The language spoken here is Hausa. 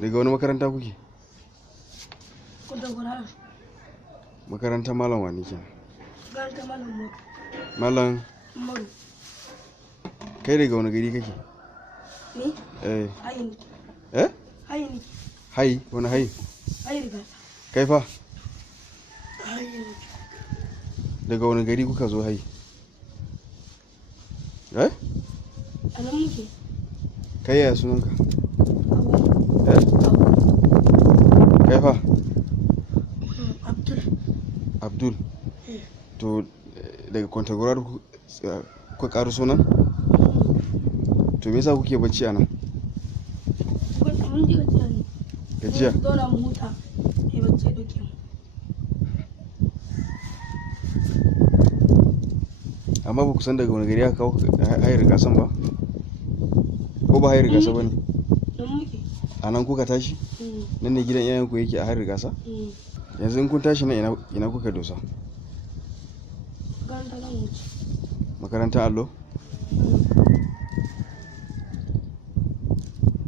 Daga wani makaranta kuke? Kwantagora. Makarantar malam wani kenan? Makarantar malam Umaru. Malam Umaru. kai daga wani gari kake? Ni? Hayi ne. Hayi ne. Hayi? Wani hayi? Hayi riga. Kai fa? Hayi ne. Daga wani gari kuka zo hayi? A nan muke. Kai ya sunanka? Abu. Kai fa? Abdul. Abdul. To daga Kwantagora kuka ƙaru sunan? To me yasa kuke bacci a nan? Mun ji gajiya ne. Gajiya? Mun zauna mu huta. Bacci ya ɗauke mu. Amma ba ku san daga wani gari aka kawo hayar gasan ba? Ko ba hayar gasa ba ne? Nan muke. A nan kuka tashi? Nan ne gidan iyayenku yake a hayar gasa? Yanzu in kun tashi nan ina kuka dosa? Makaranta zan wuce. Makarantar allo?